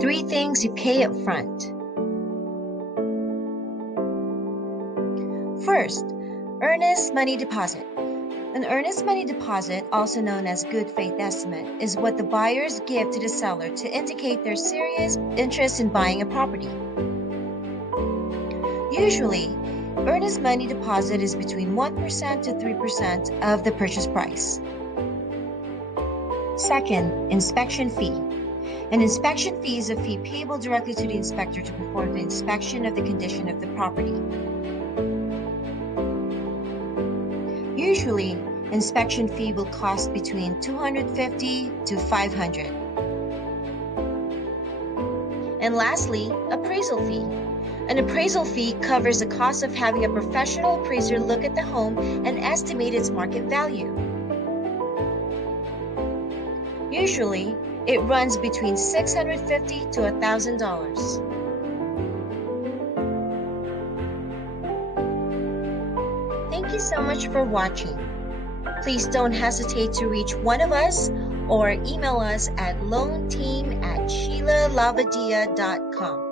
3 things you pay up front. First, earnest money deposit. An earnest money deposit, also known as good faith estimate, is what the buyers give to the seller to indicate their serious interest in buying a property. Usually, earnest money deposit is between 1% to 3% of the purchase price. Second, inspection fee. An inspection fee is a fee payable directly to the inspector to perform the inspection of the condition of the property. Usually, inspection fee will cost between $250 to $500. And lastly, appraisal fee. An appraisal fee covers the cost of having a professional appraiser look at the home and estimate its market value. Usually, it runs between $650 to $1,000. Thank you so much for watching. Please don't hesitate to reach one of us or email us at loanteam@sheillalavadia.com.